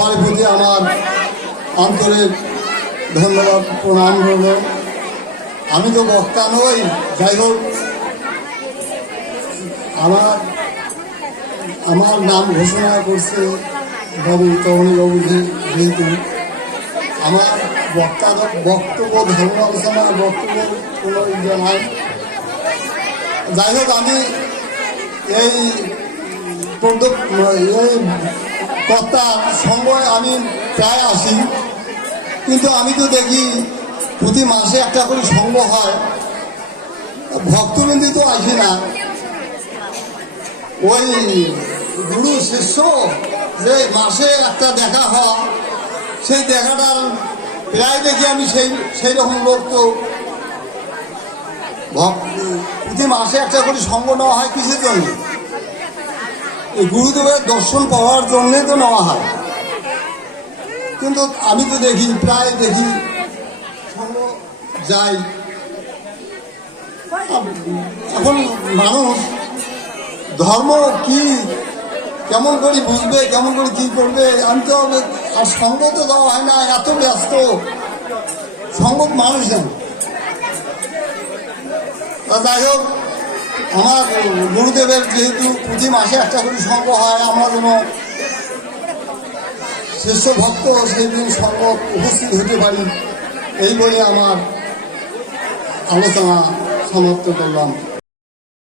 প্রতি আমার আন্তরিক ধন্যবাদ প্রণাম রইল। আমি তো বক্তা নই, যাই হোক আমার নাম ঘোষণা করছে বাবু তরুণী বাবুজি, যেহেতু আমার বক্তব্য ধর্ম আলোচনা বক্তব্য কোনো নাই। যাই হোক আমি এই কর্তার সময় আমি প্রায় আসি, কিন্তু আমি তো দেখি প্রতি মাসে একটা করে সঙ্গ হয়, ভক্তবৃন্দি তো আসি না। ওই গুরু শিষ্য যে মাসে একটা দেখা হয়, সেই দেখাটার প্রায় দেখি আমি সেই রকম লোক তো প্রতি মাসে একটা করে সঙ্গ নেওয়া হয় কিসের জন্য? এই গুরুদেবের দর্শন পাওয়ার জন্যে তো নেওয়া হয়। কিন্তু আমি তো দেখি প্রায় দেখি সঙ্গ যাই। এখন মানুষ ধর্ম কি কেমন করে বুঝবে, কেমন করে কি করবে? আমি তো আর সঙ্গ তো দেওয়া হয় না, এত ব্যস্ত সঙ্গ মানুষ নেই। যাই হোক, আমার গুরুদেবের যেহেতু প্রতি মাসে একটা করে সঙ্গ হয়, আমরা যেন শিষ্য ভক্ত সেই দিন সঙ্গ উপস্থিত হতে পারি, এই বলে আমার আলোচনা সমাপ্ত করলাম।